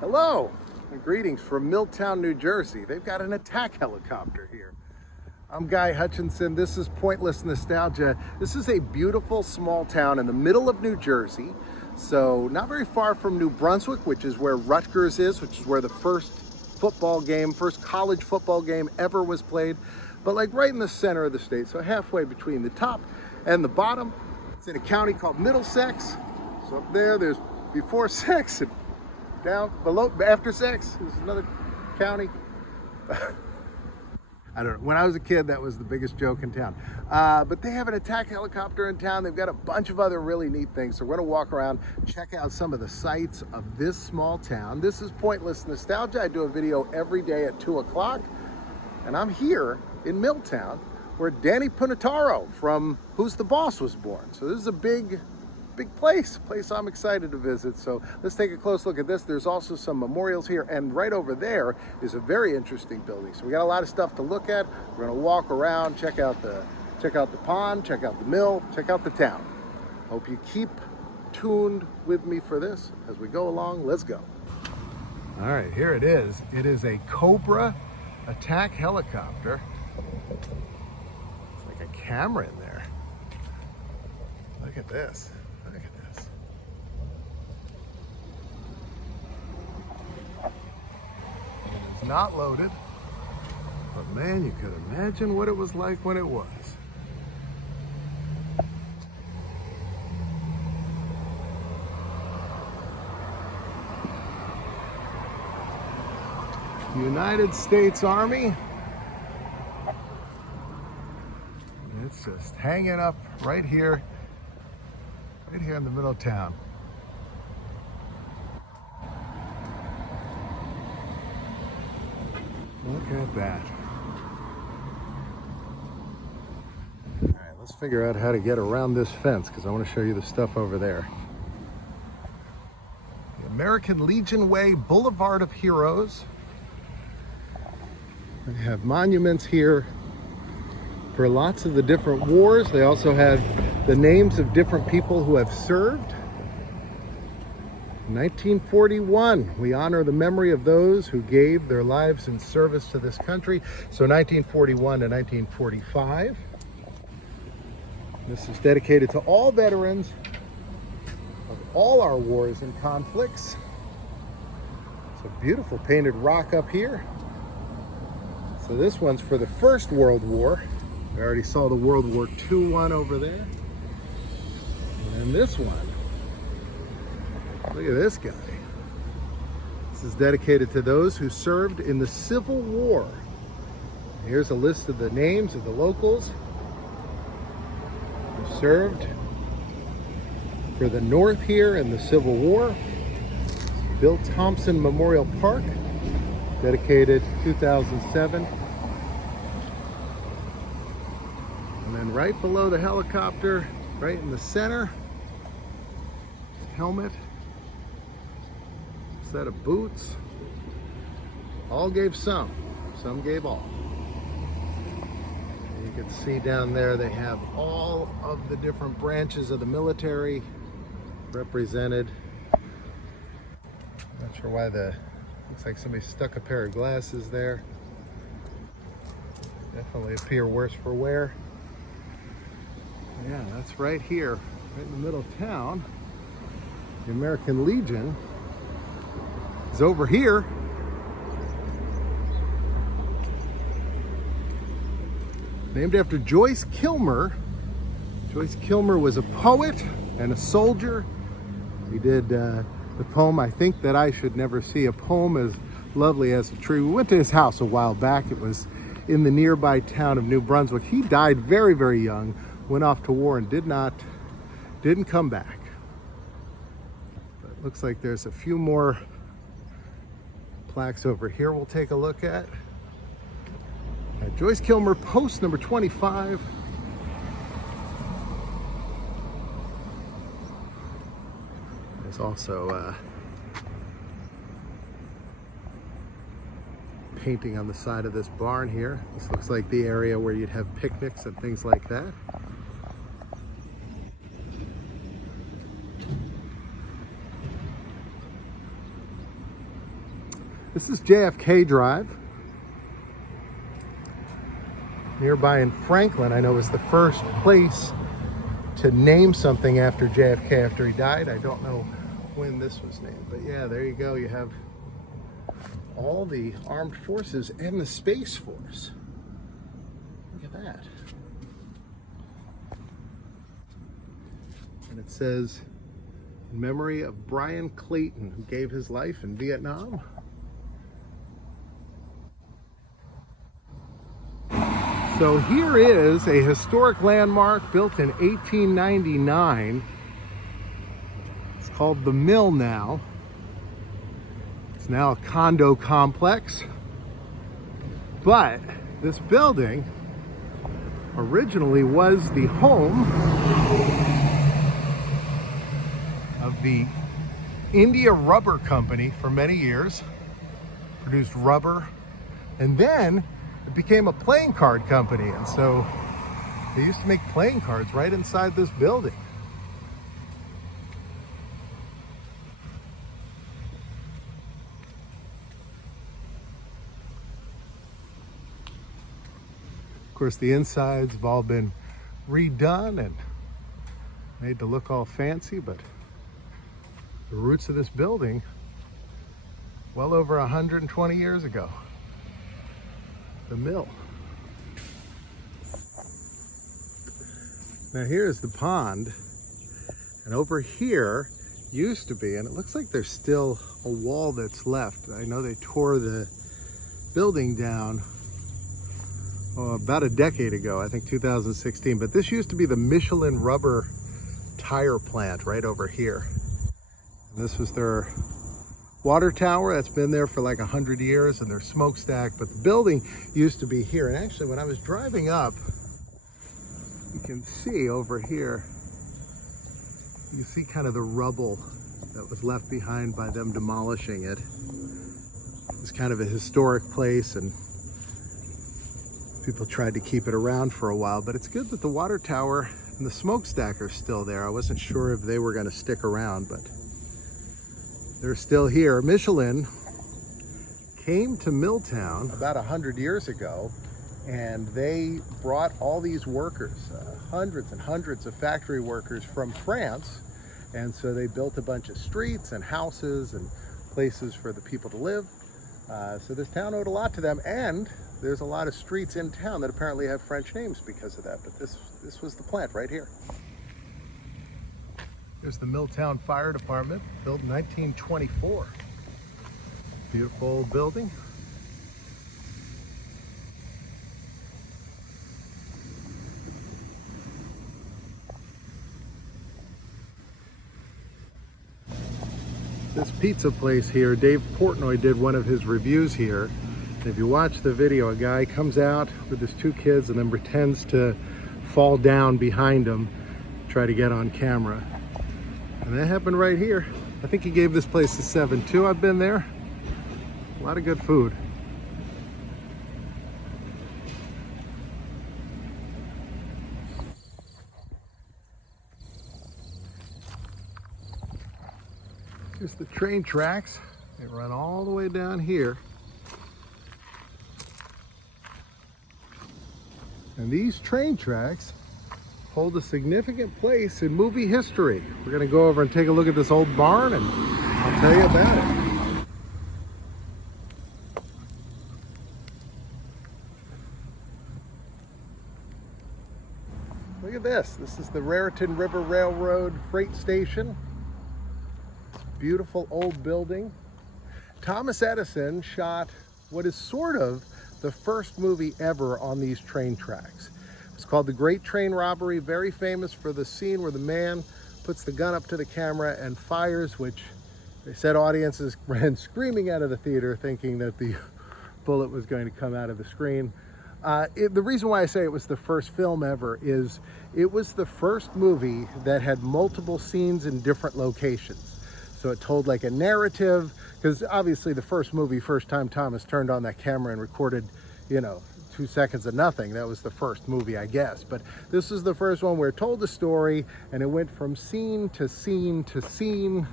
Hello, and greetings from Milltown, New Jersey. They've got an attack helicopter here. I'm Guy Hutchinson. This is Pointless Nostalgia. This is a beautiful small town in the middle of New Jersey. So not very far from New Brunswick, which is where Rutgers is, which is where the first college football game ever was played. But like right in the center of the state, so halfway between the top and the bottom. It's in a county called Middlesex. So up there's before sex, and down below, after sex, is another county. I don't know. When I was a kid, that was the biggest joke in town. But they have an attack helicopter in town. They've got a bunch of other really neat things. So we're gonna walk around, check out some of the sights of this small town. This is Pointless Nostalgia. I do a video every day at 2 o'clock. And I'm here in Milltown, where Danny Punataro from Who's the Boss was born. So this is a big place I'm excited to visit. So let's take a close look at this. There's also some memorials here, and right over there is a very interesting building. So we got a lot of stuff to look at. We're gonna walk around, check out the pond, check out the mill, check out the town. Hope you keep tuned with me for this as we go along. Let's go. All right, here it is. It is a Cobra attack helicopter. It's like a camera in there. Look at this. Look at this. It is not loaded, but man, you could imagine what it was like when it was. United States Army. It's just hanging up right here in the middle of town. Look at that. All right, let's figure out how to get around this fence because I want to show you the stuff over there. The American Legion Way Boulevard of Heroes. They have monuments here for lots of the different wars. They also have the names of different people who have served. 1941, we honor the memory of those who gave their lives in service to this country. So 1941 to 1945. This is dedicated to all veterans of all our wars and conflicts. It's a beautiful painted rock up here. So this one's for the First World War. We already saw the World War II one over there. And this one, look at this guy. This is dedicated to those who served in the Civil War. Here's a list of the names of the locals who served for the North here in the Civil War. Bill Thompson Memorial Park, dedicated 2007. And then right below the helicopter, right in the center, helmet, set of boots. All gave some gave all. And you can see down there they have all of the different branches of the military represented. Not sure why looks like somebody stuck a pair of glasses there. Definitely appear worse for wear. Yeah, that's right here, right in the middle of town. The American Legion is over here. Named after Joyce Kilmer. Joyce Kilmer was a poet and a soldier. He did the poem, I Think That I Should Never See, a poem as lovely as a tree. We went to his house a while back. It was in the nearby town of New Brunswick. He died very, very young, went off to war and didn't come back. But it looks like there's a few more plaques over here we'll take a look at. Joyce Kilmer, post number 25. There's also painting on the side of this barn here. This looks like the area where you'd have picnics and things like that. This is JFK Drive. Nearby in Franklin, I know, was the first place to name something after JFK after he died. I don't know when this was named, but yeah, there you go. You have all the armed forces and the Space Force. Look at that. And it says, in memory of Brian Clayton, who gave his life in Vietnam. So here is a historic landmark built in 1899. It's called the Mill now. It's now a condo complex. But this building originally was the home of the India Rubber Company for many years. Produced rubber, and then it became a playing card company, and so they used to make playing cards right inside this building. Of course, the insides have all been redone and made to look all fancy, but the roots of this building, well over 120 years ago. The mill. Now here's the pond, and over here used to be, and it looks like there's still a wall that's left. I know they tore the building down about a decade ago, I think 2016, but this used to be the Michelin rubber tire plant right over here. And this was their water tower that's been there for like 100 years, and their smokestack, but the building used to be here. And actually, when I was driving up, you can see over here, you see kind of the rubble that was left behind by them demolishing it. It's kind of a historic place, and people tried to keep it around for a while, but it's good that the water tower and the smokestack are still there. I wasn't sure if they were going to stick around, but they're still here. Michelin came to Milltown about 100 years ago, and they brought all these workers, hundreds and hundreds of factory workers from France, and so they built a bunch of streets and houses and places for the people to live. So this town owed a lot to them, and there's a lot of streets in town that apparently have French names because of that, but this was the plant right here. Here's the Milltown Fire Department, built in 1924. Beautiful old building. This pizza place here, Dave Portnoy did one of his reviews here. If you watch the video, a guy comes out with his two kids and then pretends to fall down behind him, try to get on camera. And that happened right here. I think he gave this place a 7 too. I've been there. A lot of good food. Here's the train tracks. They run all the way down here. And these train tracks hold a significant place in movie history. We're going to go over and take a look at this old barn, and I'll tell you about it. Look at this. This is the Raritan River Railroad freight station. Beautiful old building. Thomas Edison shot what is sort of the first movie ever on these train tracks. It's called The Great Train Robbery, very famous for the scene where the man puts the gun up to the camera and fires, which they said audiences ran screaming out of the theater thinking that the bullet was going to come out of the screen. The reason why I say it was the first film ever is it was the first movie that had multiple scenes in different locations. So it told like a narrative, because obviously the first movie, first time Thomas turned on that camera and recorded, you know, 2 seconds of nothing. That was the first movie, I guess. But this is the first one where it told the story, and it went from scene to scene to scene,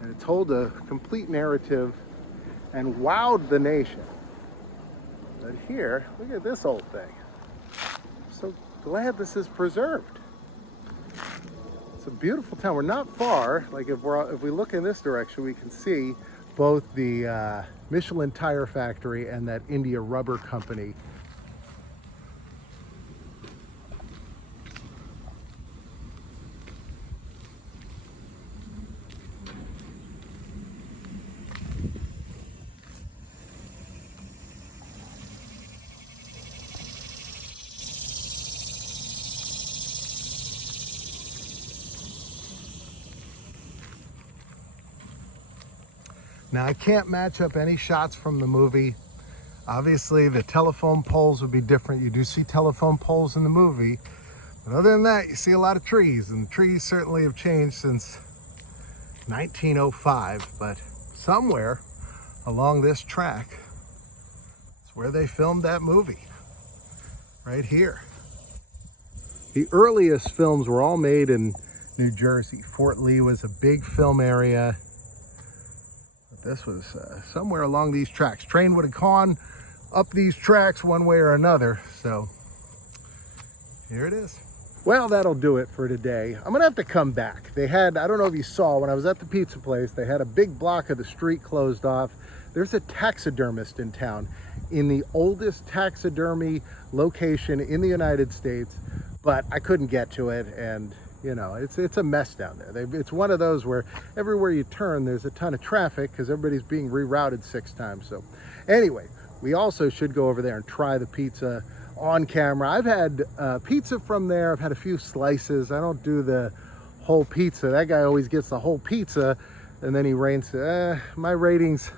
and it told a complete narrative and wowed the nation. But here, look at this old thing. I'm so glad this is preserved. It's a beautiful town. We're not far. Like if we look in this direction, we can see both the Michelin Tire factory and that India Rubber Company. Now, I can't match up any shots from the movie. Obviously, the telephone poles would be different. You do see telephone poles in the movie. But other than that, you see a lot of trees. And the trees certainly have changed since 1905. But somewhere along this track is where they filmed that movie. Right here. The earliest films were all made in New Jersey. Fort Lee was a big film area. This was somewhere along these tracks. Train would have gone up these tracks one way or another. So here it is. Well, that'll do it for today. I'm gonna have to come back. They had, I don't know if you saw, when I was at the pizza place, they had a big block of the street closed off. There's a taxidermist in town, in the oldest taxidermy location in the United States, but I couldn't get to it, and you know, it's a mess down there. It's one of those where everywhere you turn, there's a ton of traffic because everybody's being rerouted 6 times. So anyway, we also should go over there and try the pizza on camera. I've had pizza from there. I've had a few slices. I don't do the whole pizza. That guy always gets the whole pizza and then he rates. My rating's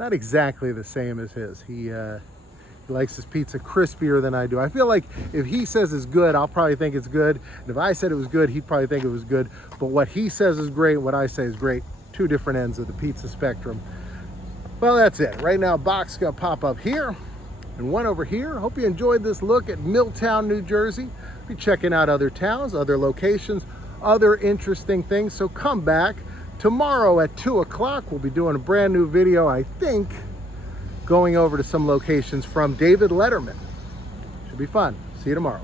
not exactly the same as his. He likes his pizza crispier than I do. I feel like if he says it's good, I'll probably think it's good. And if I said it was good, he'd probably think it was good. But what he says is great, what I say is great. 2 different ends of the pizza spectrum. Well, that's it. Right now, box gonna pop up here and one over here. Hope you enjoyed this look at Milltown, New Jersey. Be checking out other towns, other locations, other interesting things. So come back tomorrow at 2 o'clock. We'll be doing a brand new video, I think, going over to some locations from David Letterman. Should be fun. See you tomorrow.